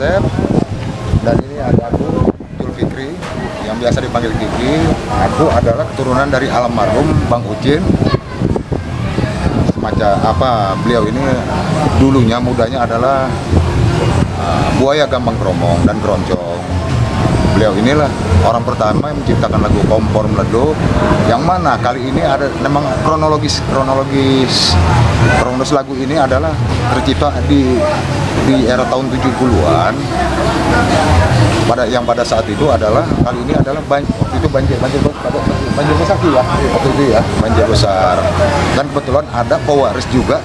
Asep, dan ini ada aku Julfikri yang biasa dipanggil Kiki. Aku adalah keturunan dari almarhum Bang Ucin. Semacam apa, beliau ini dulunya mudanya adalah buaya gambang kromong dan keroncong. Beliau inilah orang pertama yang menciptakan lagu Kompor Meleduk, yang mana kali ini ada memang kronologis lagu ini adalah tercipta di era tahun 70-an. Pada saat itu adalah kali ini adalah waktu itu banjir besar ya, waktu itu ya, banjir besar. Dan kebetulan ada pewaris juga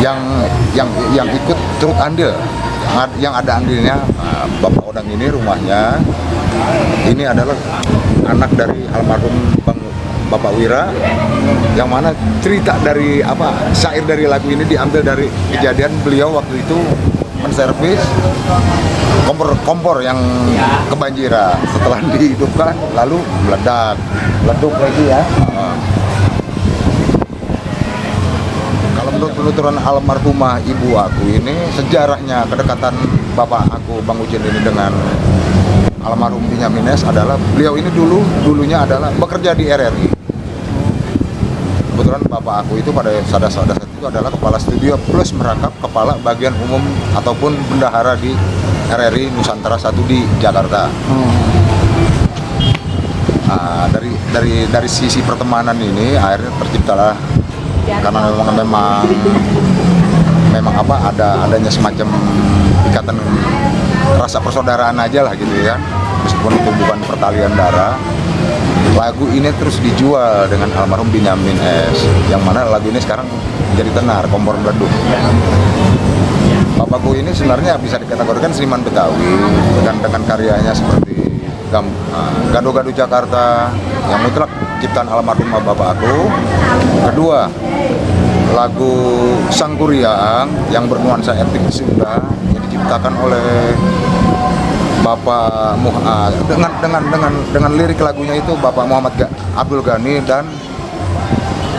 yang ikut turut andil, yang ada andilnya. Bapak Odang ini rumahnya ini adalah anak dari almarhum Bapak Wira, yang mana cerita dari syair dari lagu ini diambil dari kejadian beliau waktu itu menservis kompor yang kebanjiran. Setelah dihidupkan lalu meleduk lagi ya. Kalau menurut penuturan almarhumah ibu aku ini, sejarahnya kedekatan bapak aku Bang Ucin ini dengan almarhum Benyamin S adalah beliau ini dulunya adalah bekerja di RRI. Kebetulan bapak aku itu pada saat itu adalah kepala studio plus merangkap kepala bagian umum ataupun bendahara di RRI Nusantara 1 di Jakarta. Dari sisi pertemanan ini akhirnya terciptalah, karena memang adanya semacam ikatan rasa persaudaraan aja lah gitu ya, meskipun itu bukan pertalian darah. Lagu ini terus dijual dengan almarhum Benyamin S, yang mana lagu ini sekarang jadi tenar, Kompor Meleduk. Bapakku ini sebenarnya bisa dikategorikan seniman Betawi dengan karyanya seperti Gado-Gado Jakarta yang mutlak ciptaan almarhum bapak aku. Kedua, lagu Sang Kuriang yang bernuansa etnik Sunda yang diciptakan oleh Bapak dengan lirik lagunya itu Bapak Muhammad Abdul Ghani dan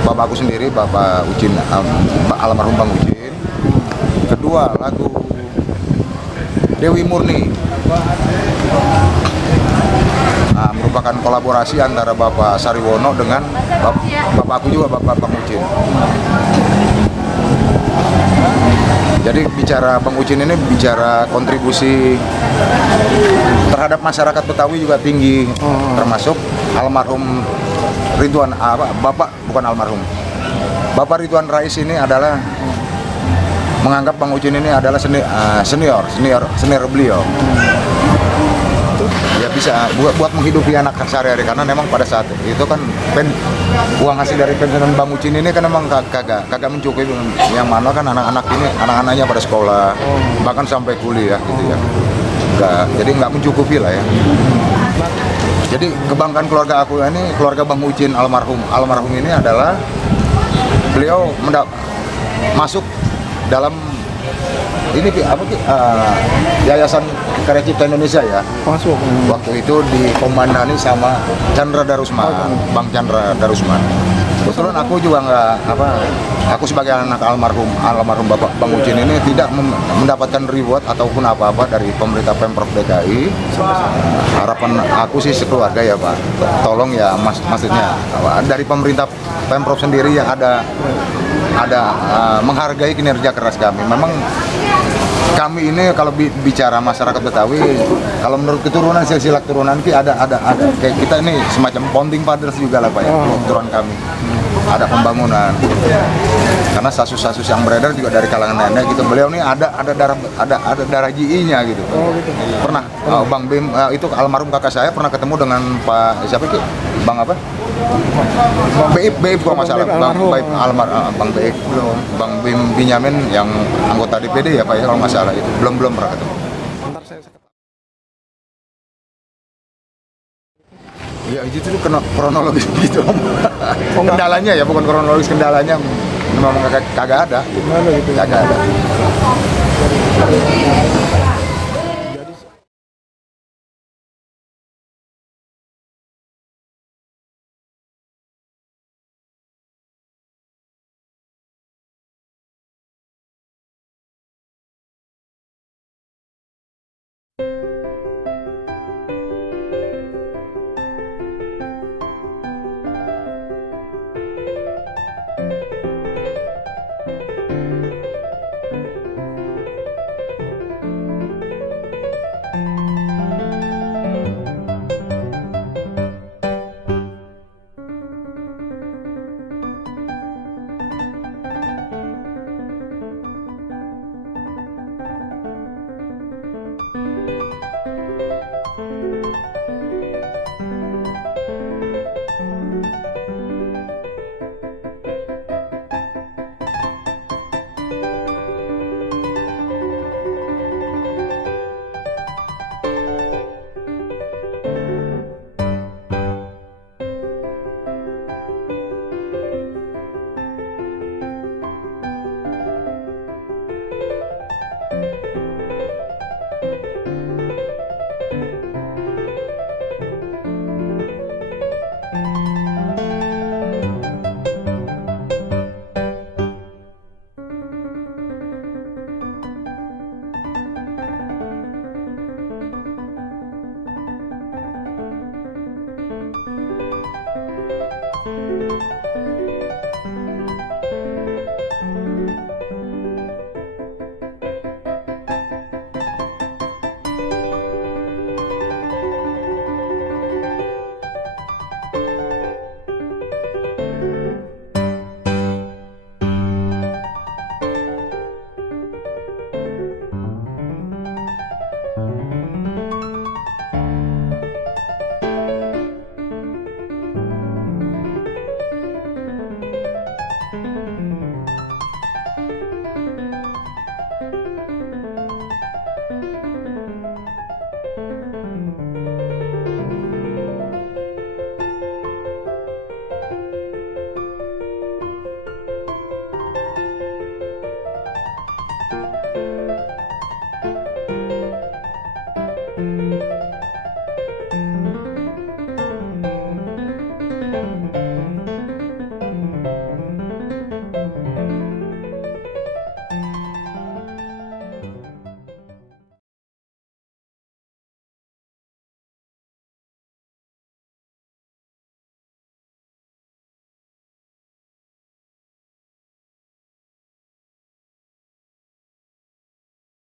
bapakku sendiri Bapak Ucin, almarhum Bang Ucin. Kedua, lagu Dewi Murni merupakan kolaborasi antara Bapak Sariwono dengan bapakku juga, Bapak Bang Ucin. Jadi bicara Bang Ucin ini bicara kontribusi terhadap masyarakat Betawi juga tinggi, termasuk almarhum Ridwan Bapak Ridwan Rais ini adalah menganggap Bang Ucin ini adalah senior beliau. Ya bisa buat menghidupi anak sehari-hari, karena memang pada saat itu kan uang hasil dari pensiunan Bang Ucin ini kan memang kagak mencukupi, yang mana kan anak-anaknya pada sekolah bahkan sampai kuliah gitu ya. Jadi nggak mencukupi lah ya. Jadi kebanggaan keluarga aku ini, keluarga Bang Ucin almarhum ini adalah beliau masuk dalam ini Yayasan Karya Cipta Indonesia ya. Masuk. Waktu itu dikomandani sama Chandra Darusman, Bang Chandra Darusman. Kebetulan aku juga aku sebagai anak almarhum Bapak Bang Ucin ini tidak mendapatkan reward ataupun apa-apa dari pemerintah Pemprov DKI. Harapan aku sih sekeluarga ya Pak, tolong ya maksudnya dari pemerintah Pemprov sendiri yang ada menghargai kinerja keras kami. Memang kami ini kalau bicara masyarakat Betawi, kalau menurut keturunan silsilah keturunan ada kayak kita ini semacam founding fathers juga lah Pak ya, keturunan kami. Ada pembangunan. Karena sasus-sasus yang beredar juga dari kalangan nenek gitu. Beliau ini ada darah GI-nya gitu. Pernah Bang Bim itu almarhum kakak saya pernah ketemu dengan Pak siapa itu? Bang apa? Beip kalau masalah. Bang Beip belum. Bang Bim Benyamin yang anggota DPD ya Pak ya kalau masalah itu belum pernah ketemu. Ya itu tuh kronologis gitu. Kendalanya ya bukan kronologis, kendalanya memang kagak ada. Kagak ada.